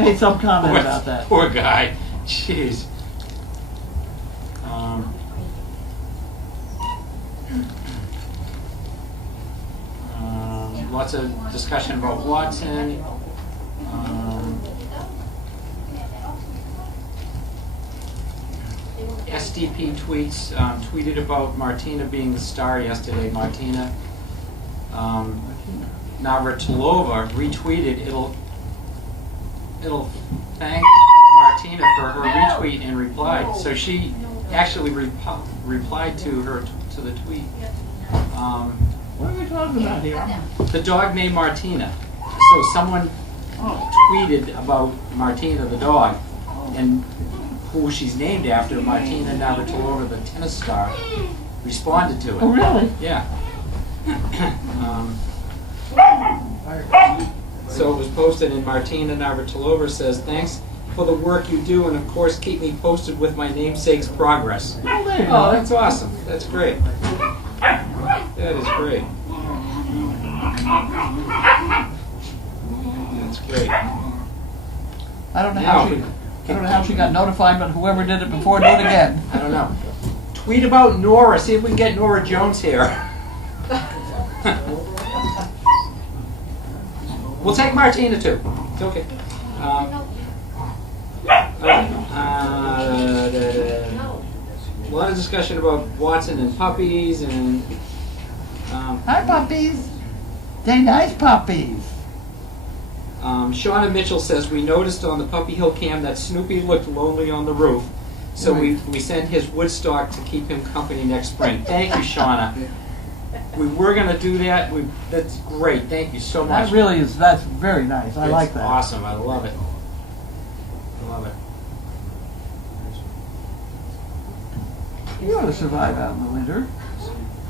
made some comment about that. Poor guy. Jeez. Lots of discussion about Watson. SDP tweeted about Martina being the star yesterday. Martina Navratilova retweeted. It'll thank Martina for her retweet and replied. So she actually replied to the tweet. What are we talking about here? The dog named Martina. So someone tweeted about Martina the dog, and who she's named after, Martina Navratilova, the tennis star, responded to it. Oh, really? Yeah. So it was posted, and Martina Navratilova says, "Thanks for the work you do, and of course keep me posted with my namesake's progress." Oh, there you Oh, go. that's awesome. That's great. That is great. That's great. I don't know Now, how she got notified, but whoever did it before, do it again. I don't know. Tweet about Nora. See if we can get Nora Jones here. We'll take Martina too. It's okay. A lot of discussion about Watson and puppies and. Hi, puppies. They nice puppies. Shauna Mitchell says, we noticed on the Puppy Hill cam that Snoopy looked lonely on the roof, so we sent his Woodstock to keep him company next spring. Thank you, Shauna. We were going to do that. That's great. Thank you so much. That's very nice. I like that. Awesome. I love it. I love it. You ought to survive out in the winter.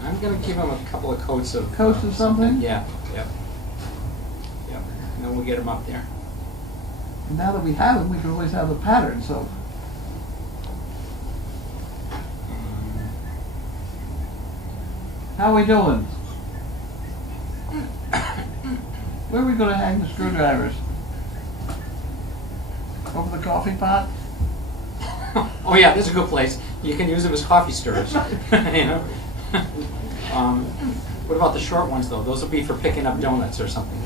I'm going to give him a couple of coats of... Coats of something? Yeah. Yep. Yep. And then we'll get him up there. And now that we have them, we can always have the pattern, so. How are we doing? Where are we going to hang the screwdrivers? Over the coffee pot? Oh yeah, this is a good place. You can use them as coffee stirrers. You know? What about the short ones though? Those will be for picking up donuts or something.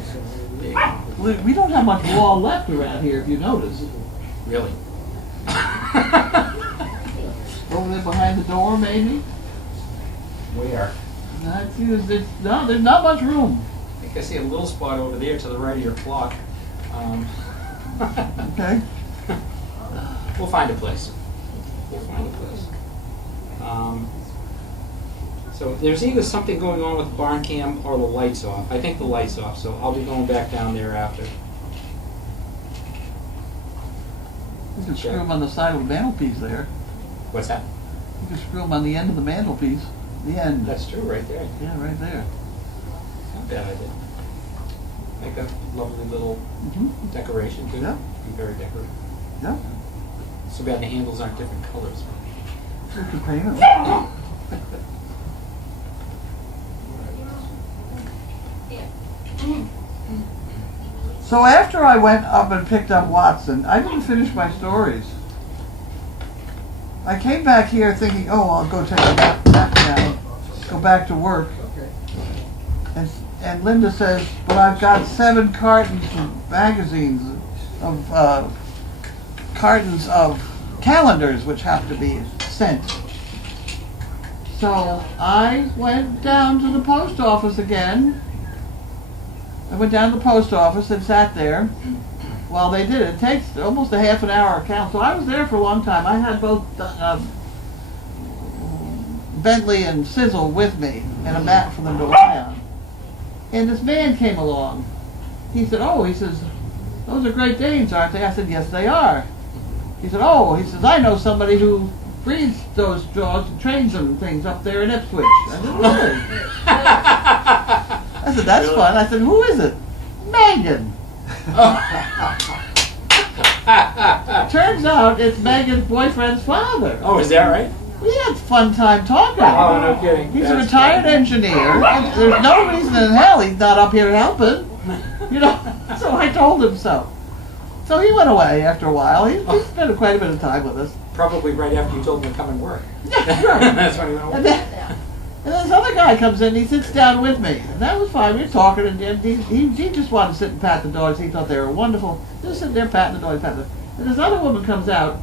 We don't have much wall left around here, if you notice. Really? Over there behind the door, maybe? Where? No, there's not much room. I think I see a little spot over there to the right of your clock. Okay. We'll find a place. We'll find a place. So there's either something going on with barn cam or the lights off. I think the lights off, so I'll be going back down there after. You can screw them on the side of the mantelpiece there. What's that? You can screw them on the end of the mantelpiece. The end. That's true, right there. Yeah, right there. Not a bad idea. Make a lovely little decoration too. Yeah. Be very decorative. Yeah. So bad the handles aren't different colors. You can paint them. So So after I went up and picked up Watson, I didn't finish my stories. I came back here thinking, oh, I'll go take a nap now, go back to work. Okay. And Linda says, but I've got 7 cartons of magazines, of cartons of calendars which have to be sent. So I went down to the post office again. I went down to the post office and sat there while they did it. It takes almost a half an hour count. So I was there for a long time. I had both Bentley and Sizzle with me and a mat for them to lie on. And this man came along. He said, oh, he says, those are Great Danes, aren't they? I said, yes, they are. He said, oh, he says, I know somebody who breeds those dogs and trains them and things up there in Ipswich. I said, really? I said, that's fun. I said, who is it? Megan. Turns out it's Megan's boyfriend's father. Oh, is that right? We had a fun time talking. Oh, no kidding. He's a That's retired funny. engineer. And there's no reason in hell he's not up here helping. You know, so I told him so. So he went away after a while. He's spent quite a bit of time with us. Probably right after you told him to come and work. Yeah, right. That's when he went away. And this other guy comes in, he sits down with me. And that was fine. We were talking, and he just wanted to sit and pat the dogs. He thought they were wonderful. Just sitting there patting the dogs, patting them. And this other woman comes out,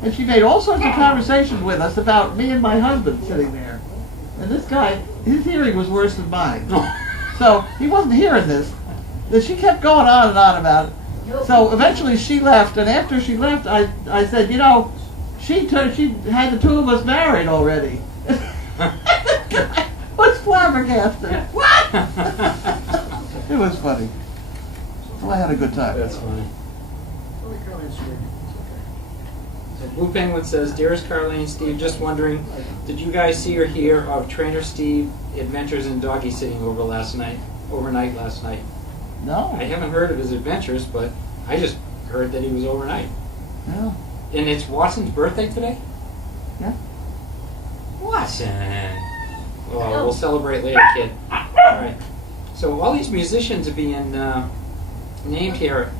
and she made all sorts of conversations with us about me and my husband sitting there. And this guy, his hearing was worse than mine. So he wasn't hearing this. But she kept going on and on about it. So eventually she left, and after she left, I said, you know, she had the 2 of us married already. Was flabbergasted. What? It was funny. Well, I had a good time. That's funny. Well, we can't answer it. It's okay. So Blue Penguin says, Dearest Carlene and Steve, just wondering, did you guys see or hear of Trainer Steve adventures in doggy sitting overnight last night? No. I haven't heard of his adventures, but I just heard that he was overnight. Yeah. And it's Watson's birthday today? Yeah. Watson! Well, we'll celebrate later, kid. Alright. So all these musicians are being named here.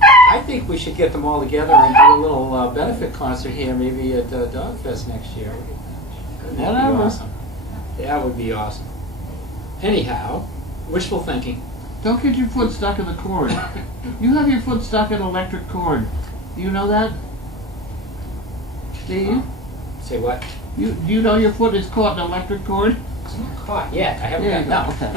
I think we should get them all together and do a little benefit concert here, maybe at Dogfest next year. Wouldn't that be Whatever. awesome? That would be awesome. Anyhow, wishful thinking. Don't get your foot stuck in the cord. You have your foot stuck in an electric cord. Do you know that? Steve? Say what? Do you know your foot is caught in an electric cord? It's not caught yet. I haven't Yeah, got no, okay.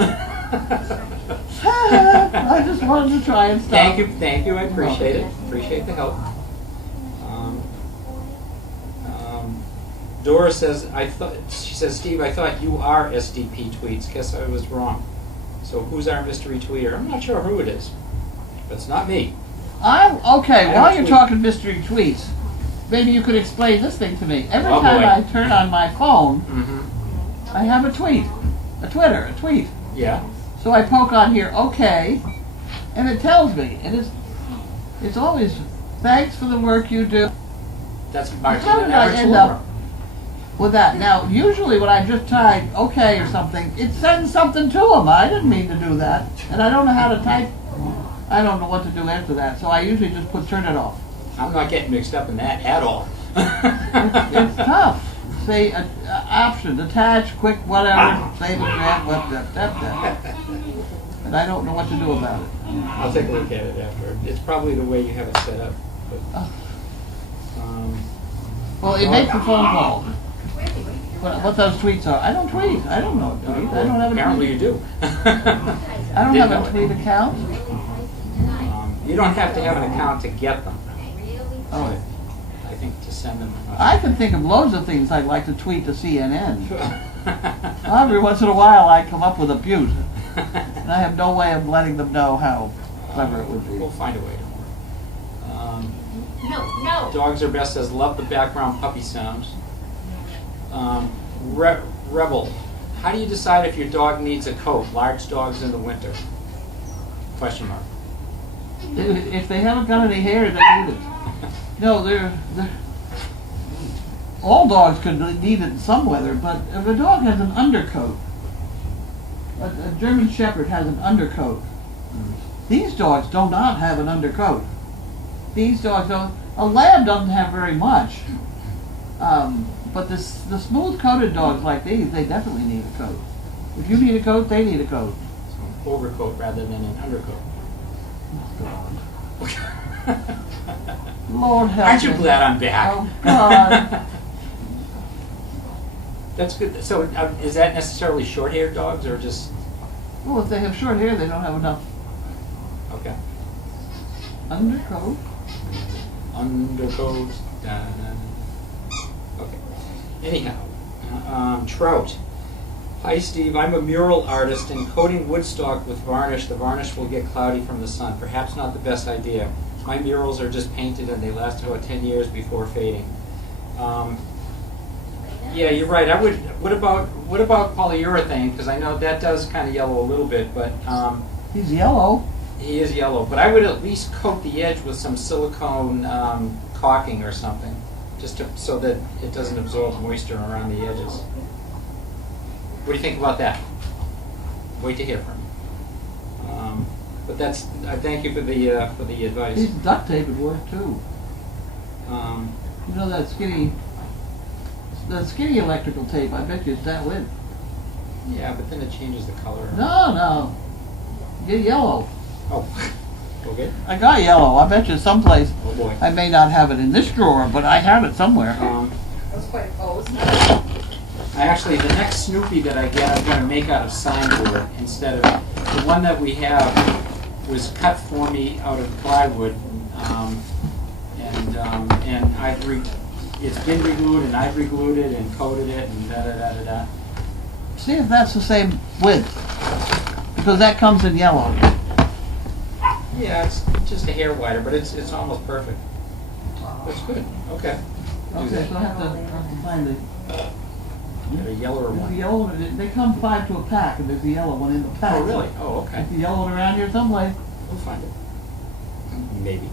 I just wanted to try and stop. Thank you, I appreciate it. Appreciate the help. Dora says, she says, Steve, I thought you are SDP Tweets. Guess I was wrong. So who's our mystery tweeter? I'm not sure who it is, but it's not me. Okay, while you're tweet. talking mystery tweets, maybe you could explain this thing to me. Every Oh, time boy. I turn on my phone, Mm-hmm. I have a tweet. A tweet. Yeah. So I poke on here, okay, and it tells me, and it's always, thanks for the work you do. That's How Martina did I Everett's end Laura. up with that? Now, usually when I just type okay or something, it sends something to them. I didn't mean to do that, and I don't know how to type. I don't know what to do after that, so I usually just turn it off. I'm not getting mixed up in that at all. It's tough. Say option, attach, quick, whatever, save a draft, and I don't know what to do about it. I'll take a look at it after. It's probably the way you have it set up. But, Well, it makes a phone call. What those tweets are. I don't tweet. I don't know a tweet. I don't have a apparently tweet. you do. I don't have a tweet account. You don't have to have an account to get them. Oh, I think to send them. I can think of loads of things I'd like to tweet to CNN. Every once in a while I come up with a beaut, and I have no way of letting them know how clever it would be. We'll find a way. No. Dogs Are Best says, love the background puppy sounds. Rebel, how do you decide if your dog needs a coat? Large dogs in the winter? Question mark. If they haven't got any hair, they need it. No, they're all dogs could need it in some weather, but if a dog has an undercoat, a German Shepherd has an undercoat. These dogs do not have an undercoat. These dogs don't. A lab doesn't have very much. But the smooth-coated dogs like these, they definitely need a coat. If you need a coat, they need a coat. So an overcoat rather than an undercoat. Oh, God. Lord help Aren't you me. glad I'm back? Oh, God. That's good. So is that necessarily short-haired dogs or just... Well, if they have short hair, they don't have enough Okay. undercoat. Undercoat. Okay. Anyhow, trout. Hi, Steve. I'm a mural artist, and coating woodstock with varnish, the varnish will get cloudy from the sun. Perhaps not the best idea. My murals are just painted, and they last about 10 years before fading. Yeah, you're right. I would. What about polyurethane? Because I know that does kind of yellow a little bit, but He's yellow. he is yellow. But I would at least coat the edge with some silicone caulking or something, just so that it doesn't absorb moisture around the edges. What do you think about that? Wait to hear from you. But that's. I thank you for the advice. His duct tape would work too. You know that skinny electrical tape, I bet you it's that width. Yeah, but then it changes the color. No. Get yellow. Oh, okay. I got yellow. I bet you someplace. Oh boy. I may not have it in this drawer, but I have it somewhere. That's quite a pose. Actually, the next Snoopy that I get, I'm going to make out of signboard instead of the one that we have was cut for me out of plywood, and it's been reglued, and I've reglued it and coated it, and da da da da da. See if that's the same width, because that comes in yellow. Yeah, it's just a hair wider, but it's almost perfect. That's good. Okay. Okay, so I have to find the. Got a yellower There's the one. yellow one. They come 5 to a pack, and there's the yellow one in the pack. Oh, really? Oh, okay. There's the yellow one around here someplace. We'll find it. Maybe.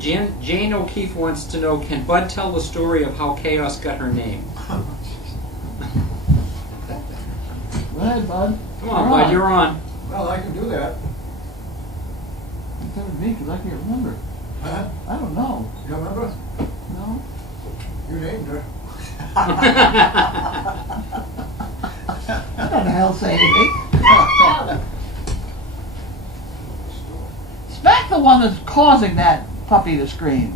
Jane O'Keefe wants to know, can Bud tell the story of how Chaos got her name? Go ahead, Bud. Come on, Bud, you're on. Well, I can do that. You tell me, because I can't remember. Huh? I don't know. You remember? No? You named her. What the hell say to me? Smack the one that's causing that puppy to scream.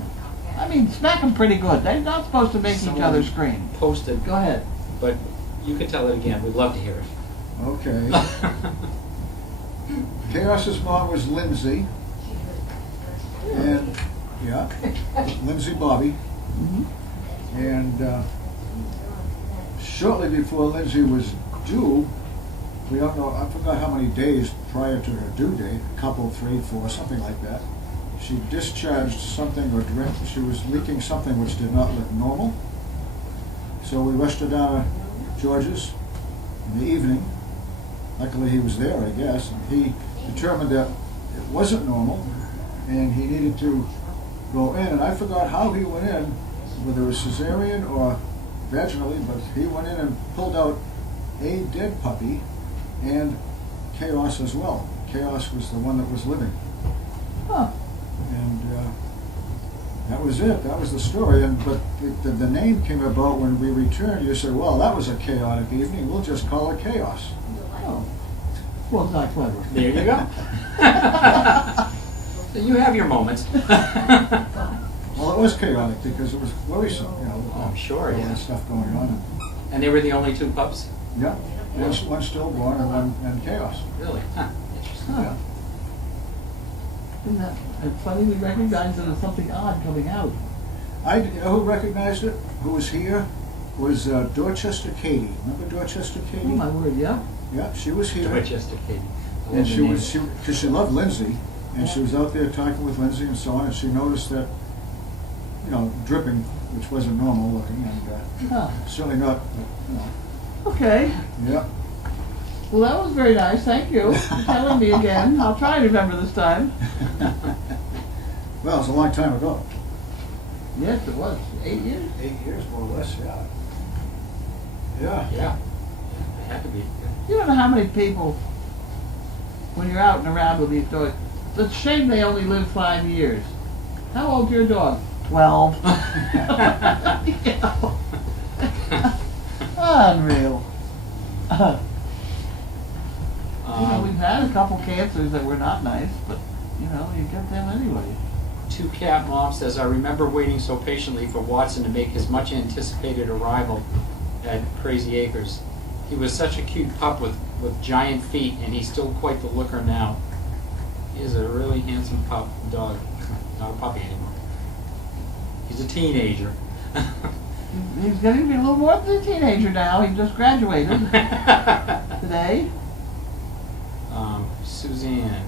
I mean, smack them pretty good. They're not supposed to make each other scream. Posted, Go ahead. but you can tell it again. We'd love to hear it. Okay. Chaos's mom was Lindsay. And, yeah, Lindsay Bobby. Mm-hmm. And shortly before Lindsay was due, we don't know, I forgot how many days prior to her due date, a couple, 3, 4, something like that, she discharged something or drink. She was leaking something which did not look normal. So we rushed her down to George's in the evening. Luckily he was there, I guess, and he determined that it wasn't normal and he needed to go in. And I forgot how he went in, whether it was cesarean or vaginally, but he went in and pulled out a dead puppy and Chaos as well. Chaos was the one that was living. Huh. And that was it. That was the story. But the name came about when we returned. You said, well, that was a chaotic evening. We'll just call it Chaos. Oh. Well, it's not clever. There you go. You have your moments. Well, it was chaotic because it was worrisome, you know. Oh, I'm sure, all yeah. that stuff going on. And they were the only 2 pups? Yeah. One stillborn and Chaos. Really? Huh. Interesting. Huh. Isn't that it's funny we recognize that there's something odd coming out? You know who recognized it? Who was here? Was Dorchester Katie. Remember Dorchester Katie? Oh my word, yeah. Yeah, she was here. Dorchester Katie. I And love she the name. was, because she loved Lindsay, and she was out there talking with Lindsay and so on, and she noticed that, you know, dripping, which wasn't normal looking, and Huh. certainly not, you know, Okay. yeah. Well, that was very nice. Thank you for telling me again. I'll try to remember this time. Well, it's a long time ago. Yes, it was. 8 years? 8 years, more or less, yeah. Yeah. Yeah. It had to be. You don't know how many people, when you're out and around with these dogs, it's a shame they only live 5 years. How old's your dog? 12. You know. Unreal. You know, we've had a couple cancers that were not nice, but, you know, you get them anyway. Two Cat Mom says, I remember waiting so patiently for Watson to make his much anticipated arrival at Crazy Acres. He was such a cute pup with giant feet, and he's still quite the looker now. He is a really handsome dog. Not a puppy anymore. He's a teenager. He's getting to be a little more than a teenager now. He just graduated today. Suzanne.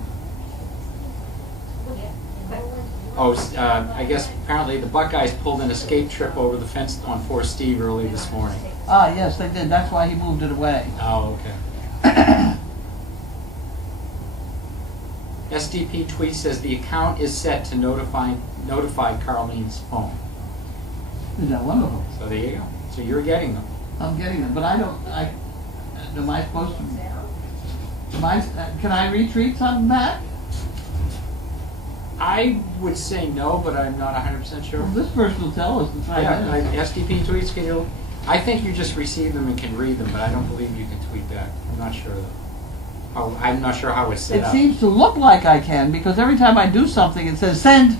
Oh, I guess apparently the Buckeyes pulled an escape trip over the fence on Forest Steve early this morning. Ah, yes, they did. That's why he moved it away. Oh, okay. SDP tweet says the account is set to notify Carlene's phone. Is that wonderful? So there you go. So you're getting them. I'm getting them, but am I supposed to? Can I retweet something back? I would say no, but I'm not 100% sure. Well, this person will tell us in 5 minutes. SDP tweets, can you? I think you just receive them and can read them, but I don't believe you can tweet back. I'm not sure though. I'm not sure how it's set It up. seems to look like I can, because every time I do something it says send.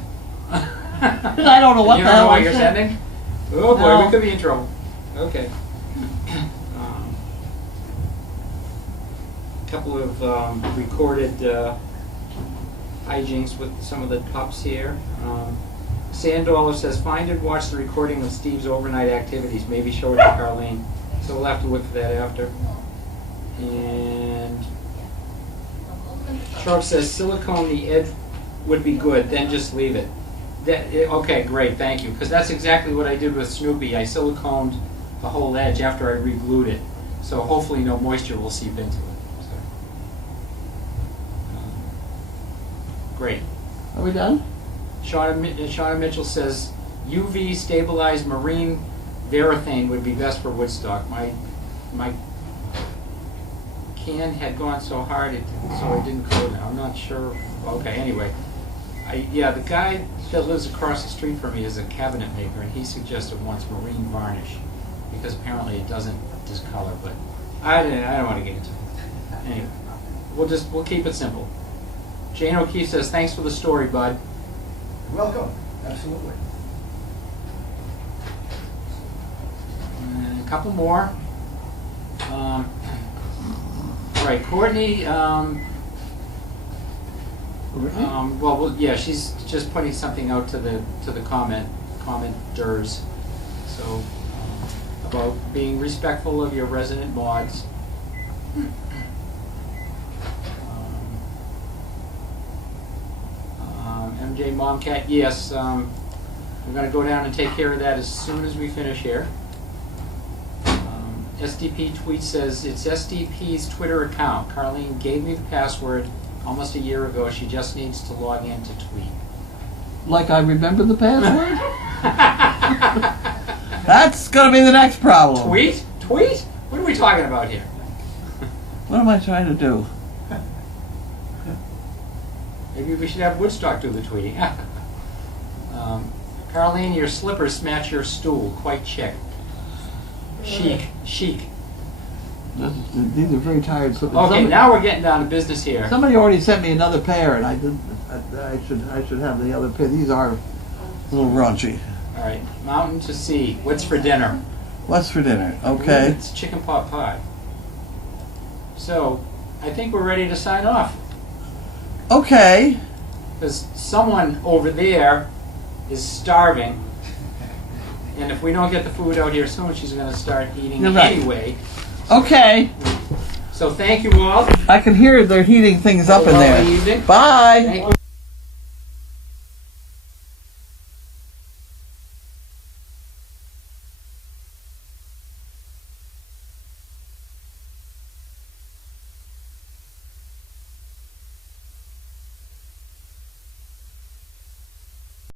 And I don't know what you the don't hell know what I you're said. sending? Oh boy, No. we could be in trouble. Okay. Couple of recorded hijinks with some of the pups here. Sandola says, find and watch the recording of Steve's overnight activities. Maybe show it to Carlene. So we'll have to look for that after. And Sharp says, silicone the edge would be good, then just leave it. Okay, great, thank you. Because that's exactly what I did with Snoopy. I siliconed the whole edge after I re-glued it. So hopefully no moisture will seep into it. So, great. Are we done? Shauna Mitchell says, UV stabilized marine varathane would be best for Woodstock. My can had gone so hard, so it didn't coat it. I'm not sure. Okay, anyway. Yeah, the guy that lives across the street from me is a cabinet maker, and he suggested once marine varnish, because apparently it doesn't discolor, but I don't want to get into it. Anyway, we'll keep it simple. Jane O'Keefe says, thanks for the story, bud. Welcome, absolutely. And a couple more. Right, Courtney. Well, yeah, she's just putting something out to the commenters. So about being respectful of your resident mods. MJ Momcat, yes, we're going to go down and take care of that as soon as we finish here. SDP tweet says, it's SDP's Twitter account. Carlene gave me the password almost a year ago. She just needs to log in to tweet. Like I remember the password? That's going to be the next problem. Tweet? Tweet? What are we talking about here? What am I trying to do? Maybe we should have Woodstock do the tweeting. Carlene, your slippers match your stool. Quite chic. Chic. Chic. These are very tired slippers. Okay, now we're getting down to business here. Somebody already sent me another pair, and I didn't. I should have the other pair. These are a little raunchy. All right, mountain to sea. What's for dinner? What's for dinner? Okay. It's chicken pot pie. So, I think we're ready to sign off. Okay. Because someone over there is starving, and if we don't get the food out here soon, she's going to start eating anyway. Okay. So thank you all. I can hear they're heating things up in there. Evening. Bye. Thank you.